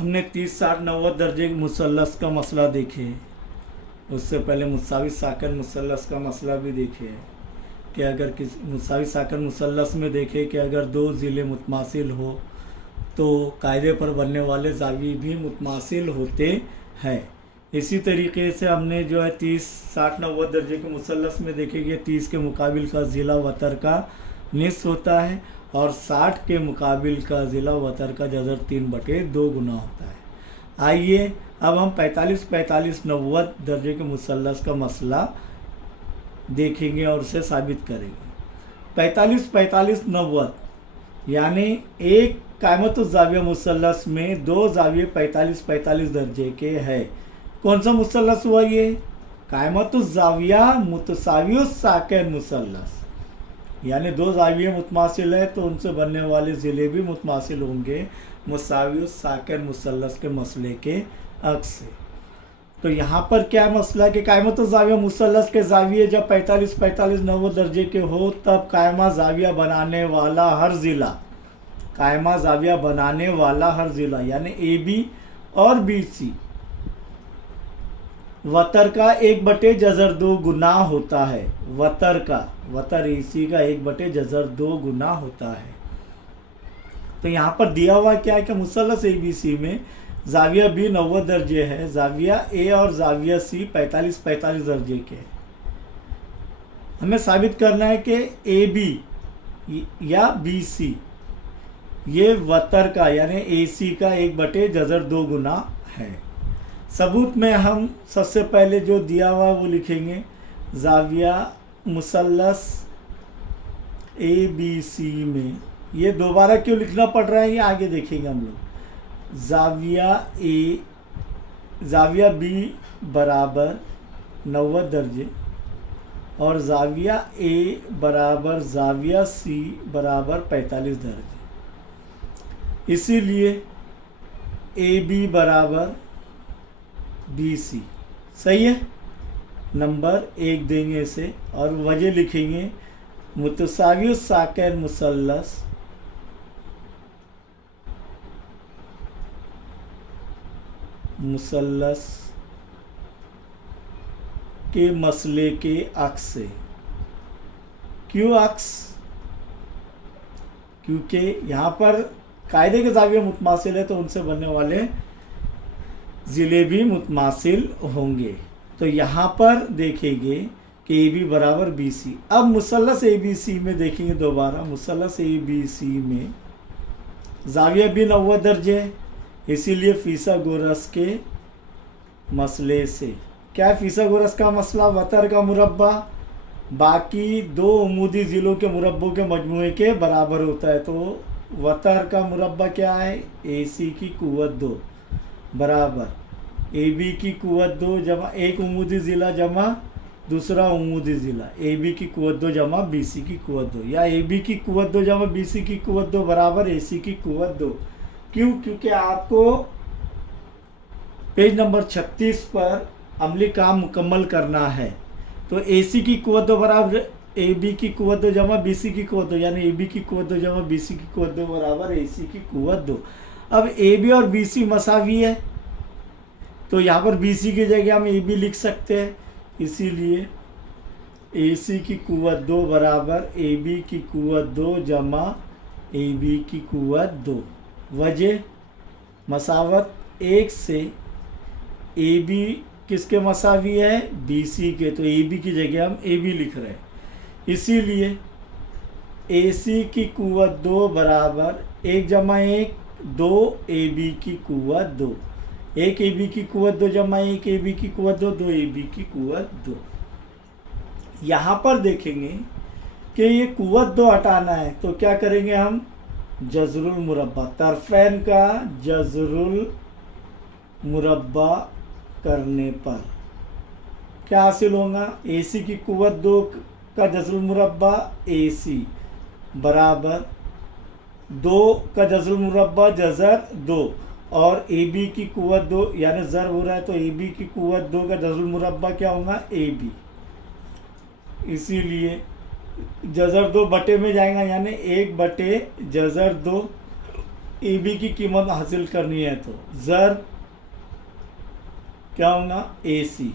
हमने 30, 60, 90 दर्जे के मुसल्लस का मसला देखे। उससे पहले मुसावी साकन मुसल्लस का मसला भी देखे कि अगर किस मुसावी साकन मुसल्लस में देखे कि अगर दो ज़िले मुतमासिल हो तो कायदे पर बनने वाले ज़ाविये भी मुतमासिल होते हैं। इसी तरीके से हमने जो है 30, 60, 90 दर्जे के मुसल्लस में देखेंगे 30 के मुकाबिल का ज़िला वतर का निस्फ होता है और 60 के मुकाबिल का ज़िला वतर का जज़र 3/2 गुना होता है। आइए अब हम 45, 45, 90 दर्जे के मुसल्लस का मसला देखेंगे और उसे साबित करेंगे। 45, 45, 90 यानी एक कायमतुज़्ज़ाविया मुसल्लस में दो ज़ाविये 45, 45 दर्जे के हैं। कौन सा मुसल्लस हुआ ये? कायमतुज़्ज़ाविया मुतसावियुस्साकिन मुसल्लस, यानी दो ज़ाविये मुतमासिल है तो उनसे बनने वाले ज़िले भी मुतमासिल होंगे मुसावियुस्साकिन मुसल्लस के मसले के अक्स से। तो यहाँ पर क्या मसला है कि कायमतुज़्ज़ाविया मुसल्लस के ज़ाविये जब 45, 45, 90 दर्जे के हो तब कायमा ज़ाविया बनाने वाला हर ज़िला, कायमा ज़ाविया बनाने वाला हर ज़िला यानी AB और BC वतर का 1/2 गुना होता है। वतर AC का 1/2 गुना होता है। तो यहाँ पर दिया हुआ क्या है कि मुसल्लस ABC में ज़ाविया B 90 दर्जे है, ज़ाविया A और ज़ाविया C 45, 45 दर्जे के। हमें साबित करना है कि AB या BC ये वतर का यानी AC का 1/2 गुना है। सबूत में हम सबसे पहले जो दिया हुआ वो लिखेंगे। ज़ाविया मुसल्लस ABC में, ये दोबारा क्यों लिखना पड़ रहा है ये आगे देखेंगे हम लोग। ज़ाविया B बराबर 90 दर्जे और ज़ाविया A बराबर ज़ाविया C बराबर 45 दर्जे। इसीलिए AB बराबर BC सही है। नंबर 1 देंगे इसे और वजह लिखेंगे मुतसावियुस्साकिन मुसल्लस के मसले के अक्स से। क्यों अक्स? क्योंकि यहाँ पर कायदे के ज़ाविये मुतमासिल है तो उनसे बनने वाले ज़िले भी मुतमासिल होंगे। तो यहाँ पर देखेंगे कि AB बराबर BC। अब मुसल्लस ABC में देखेंगे दोबारा। मुसल्लस ABC में ज़ाविया भी 90 दर्जे है, इसीलिए फिसागोरस के मसले से। क्या फिसागोरस का मसला? वतर का मुरब्बा बाकी दो उमूदी ज़िलों के मुरब्बों के मजमूए के बराबर होता है। तो वतर का मुरब्बा क्या है? AC की कुव्वत 2 बराबर AB की कुव्वत 2 जमा एक उमूदी ज़िला जमा दूसरा उमूदी ज़िला। AB की कुव्वत 2 जमा BC की कुव्वत 2 या AB की कुव्वत 2 जमा BC की कुव्वत 2 बराबर AC की कुव्वत 2। क्यों? क्योंकि आपको पेज नंबर 36 पर अमली काम मुकम्मल करना है। तो AC की कुव्वत 2 बराबर AB की कुव्वत 2 जमा BC की कुव्वत 2 यानी AB की कुव्वत 2 जमा BC की कुव्वत 2 बराबर AC की कुव्वत 2। अब AB और BC मसावी है तो यहाँ पर BC की जगह हम AB लिख सकते हैं। इसीलिए AC की कुव्वत 2 बराबर AB की कुव्वत 2 जमा AB की कुव्वत 2। वजह मसावत 1 से AB किसके मसावी है? BC के, तो AB की जगह हम AB लिख रहे हैं। इसीलिए AC की कुव्वत 2 बराबर 1 जमा 1 2 AB की कुव्वत 2। 1 AB की कुव्वत 2 जमा 1 AB की कुव्वत 2 2 AB की कुव्वत 2। यहाँ पर देखेंगे कि ये कुव्वत 2 हटाना है तो क्या करेंगे हम? जज़रुल मुरब्बा, तरफ़ैन का जज़रुल मुरब्बा करने पर क्या हासिल होगा? AC की कुव्वत 2 का जज़रुल मुरब्बा AC बराबर 2 का जज़रुल मुरब्बा जज़र 2 और AB की कुव्वत 2 यानी ज़र हो रहा है तो AB की कुव्वत 2 का जज़रुल मुरब्बा क्या होगा? AB। इसीलिए जज़र 2 बटे में जाएगा यानी 1 बटे जज़र 2 ए बी की कीमत हासिल करनी है तो ज़र क्या होगा, ए सी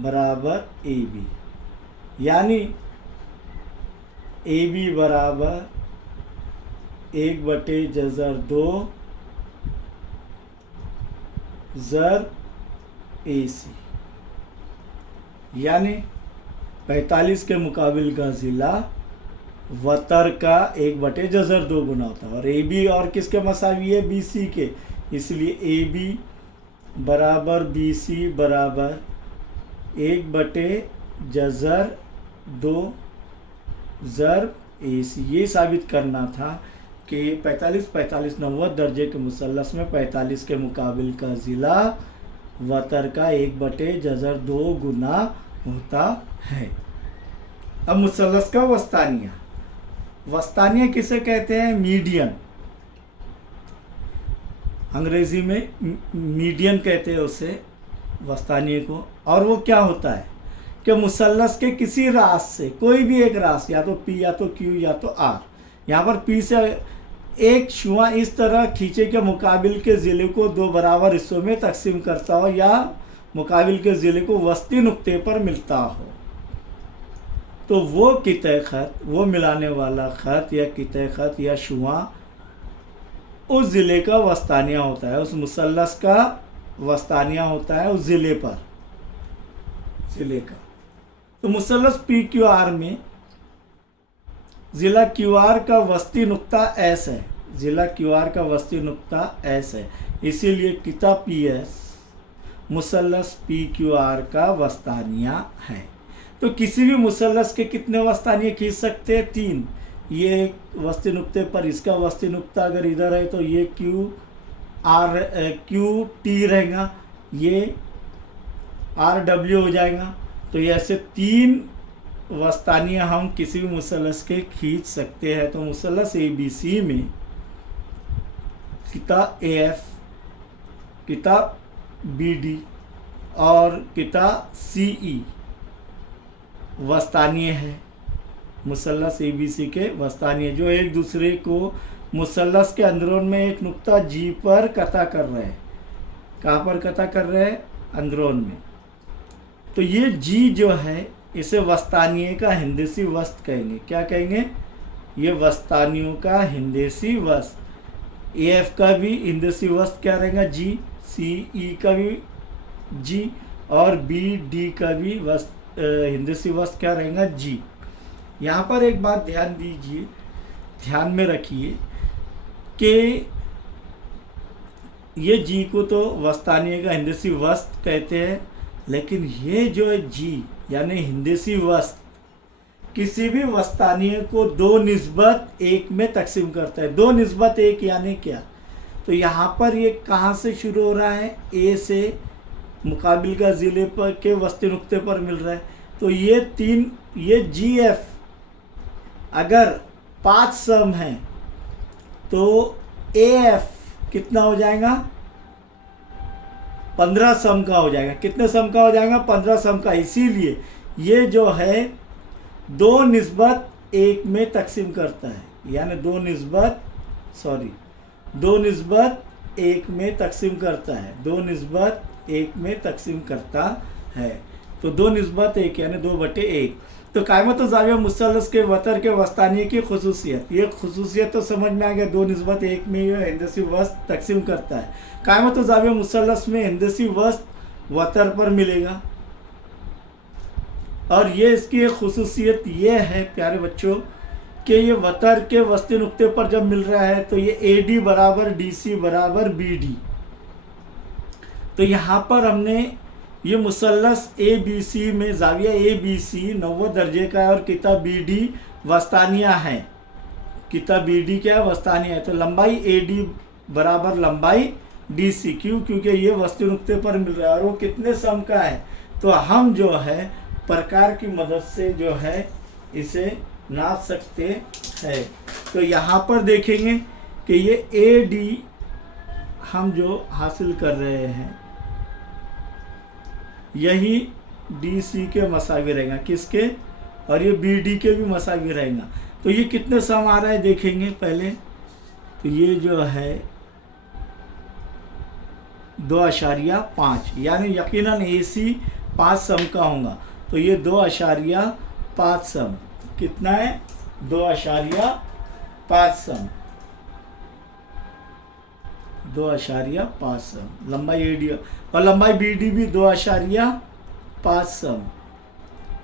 बराबर ए बी, यानी ए बी बराबर 1/2 ज़र ए सी, यानी 45 के मुकाबिल का ज़िला वतर का 1/2 गुना होता है। और ए बी और किसके मसावी है, बी सी के, इसलिए ए बी बराबर बी सी बराबर 1/2 ज़र ए सी। ये साबित करना था कि 45 90 दर्जे के मुसल्लस में 45 के मुकाबिल का ज़िला वतर का 1/2 गुना होता है। अब मुसल्लस का वस्तानिया, वस्तानिया किसे कहते हैं, मीडियन, अंग्रेज़ी में मीडियन कहते हैं उसे वस्तानिए को। और वो क्या होता है कि मुसल्लस के किसी रास से, कोई भी एक रास, या तो पी या तो क्यू या तो आर, यहाँ पर पी से एक शुआ इस तरह खींचे के मुकाबिल के ज़िले को 2 बराबर हिस्सों में तकसीम करता हो या मुकाबिल के ज़िले को वस्ती नुक्ते पर मिलता हो, तो वो कितः ख़त, वो मिलाने वाला ख़त या कितः ख़त या शुआ उस ज़िले का वस्तानिया होता है, उस मुसल्लस का वस्तानिया होता है उस ज़िले पर, ज़िले का। तो मुसल्लस पी क्यू आर में ज़िला क्यू आर का वस्ती नुक्ता एस है, ज़िला क्यू आर का वस्ती नुक्ता एस है, इसीलिए किता पी एस मुसल्लस पी क्यू आर का वस्तानिया है। तो किसी भी मुसल्लस के कितने वस्तानिया खींच सकते हैं, 3। ये वस्ती नुक्ते पर इसका वस्ती नुक्ता अगर इधर है तो ये क्यू टी रहेगा, ये आर डब्ल्यू हो जाएगा। तो ये ऐसे 3 वस्तानिया हम किसी भी मुसल्लस के खींच सकते हैं। तो मुसल्लस ए बी सी में किता ए एफ, किता बी डी और किता सी ई वस्तानिये है, मुसल्लस ए बी सी के वस्तानिये, जो एक दूसरे को मुसल्लस के अंदरून में एक नुक्ता जी पर कता कर रहे हैं। कहाँ पर कता कर रहे हैं, अंदरून में। तो ये जी जो है इसे वस्तानिये का हिंदसी वस्त कहेंगे। क्या कहेंगे, ये वस्तानियों का हिंदसी वस्त। ए एफ का भी हिंदसी वस्त क्या रहेगा, जी। सी ई का भी जी, और बी डी का भी वस्त हिंदसी वस्त क्या रहेगा, जी। यहाँ पर एक बात ध्यान दीजिए, ध्यान में रखिए कि ये जी को तो वस्तानिये का हिंदसी वस्त कहते हैं, लेकिन ये जो है जी यानी हिंदसी वस्त किसी भी वस्तानिये को 2/1 में तकसीम करता है। 2/1 यानी क्या, तो यहाँ पर ये कहाँ से शुरू हो रहा है, ए से मुकाबिल का ज़िले पर के वस्ती नुक्ते पर मिल रहा है। तो ये 3, ये जी एफ अगर 5 सम है तो ए एफ कितना हो जाएगा, 15 सम का हो जाएगा। कितने सम का हो जाएगा, 15 सम का। इसीलिए ये जो है 2/1 में तकसीम करता है, यानी 2/1 में तकसीम करता है, 2/1 में तकसीम करता है। तो 2/1 यानी 2/1। तो कायमत ज़ाविया मुसल्लस के वतर के वस्तानिये की खुसूसियत, ये खुसूसियत तो समझ में आ गया, 2/1 में ये हिंदसी वस्त तकसीम करता है। कायमत ज़ाविया मुसल्लस में हिंदसी वस्त वतर पर मिलेगा। और ये इसकी एक खुसूसियत ये है प्यारे बच्चों कि ये वतर के वस्ती नुक्ते पर जब मिल रहा है तो ये ए डी बराबर डी सी बराबर बी डी। तो यहाँ पर हमने ये मुसल्लस ए बी सी में ज़ाविया ए बी सी 90 दर्जे का है और किता बी डी वस्तानिया है। किता बी डी क्या है, वस्तानिया है। तो लंबाई ए डी बराबर लंबाई डी सी, क्यों, क्योंकि ये वस्ती नुक्ते पर मिल रहा है और वो कितने सम का है। तो हम जो है प्रकार की मदद से जो है इसे नाप सकते हैं। तो यहाँ पर देखेंगे कि ये ए डी हम जो हासिल कर रहे हैं यही डी सी के मसावी रहेगा, किसके, और ये बी डी के भी मसावी रहेगा। तो ये कितने सम आ रहा है देखेंगे पहले। तो ये जो है 2.5, यानी यकीनन AC 5 सम का होगा। तो ये 2.5 सम कितना है, 2.5 सम, 2.5 सम लंबाई AD और लंबाई BD भी 2.5 सम।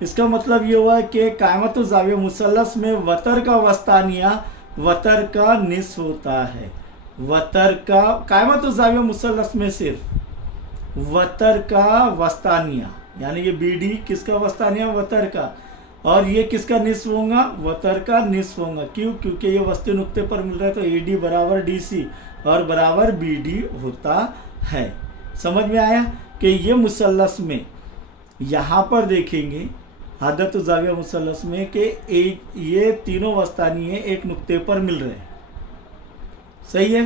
इसका मतलब ये हुआ कि कायमत ज़ाविया मुसल्लस में वतर का वस्तानिया वतर का निस्फ होता है। वतर का कायमत ज़ाविया मुसल्लस में सिर्फ वतर का वस्तानिया, यानी ये BD किसका वस्तानिया, वतर का, और ये किसका निस्फ होगा, वतर का निस्फ होगा। क्यों? क्योंकि ये वस्ती नुक्ते पर मिल रहा है, तो AD बराबर DC और बराबर BD होता है। समझ में आया कि ये मुसल्लस में यहाँ पर देखेंगे हादत ज़ाविया मुसल्लस में कि ये तीनों वस्तानिये एक नुक्ते पर मिल रहे हैं, सही है।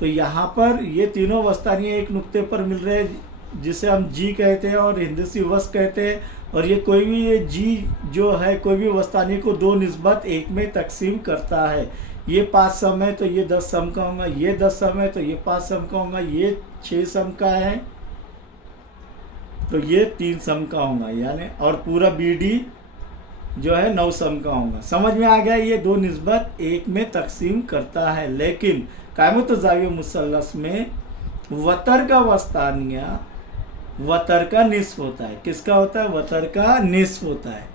तो यहाँ पर ये तीनों वस्तानिये एक नुक्ते पर मिल रहे हैं, जिसे हम G कहते हैं और हिंदसी वस्त कहते हैं। और ये कोई भी ये G जो है कोई भी वस्तानी को 2:1 में तकसीम करता है। ये 5 सम है तो ये 10 सम का होगा, ये 10 सम है तो ये 5 सम का होगा, ये 6 सम का है तो ये 3 सम का होगा, यानी और पूरा BD जो है 9 सम का होगा। समझ में आ गया, ये 2:1 में तकसीम करता है। लेकिन कायमत ज़ाविया मुसल्लस में वतर का वस्तानिया वतर का निस्फ होता है। किसका होता है? वतर का निस्फ होता है।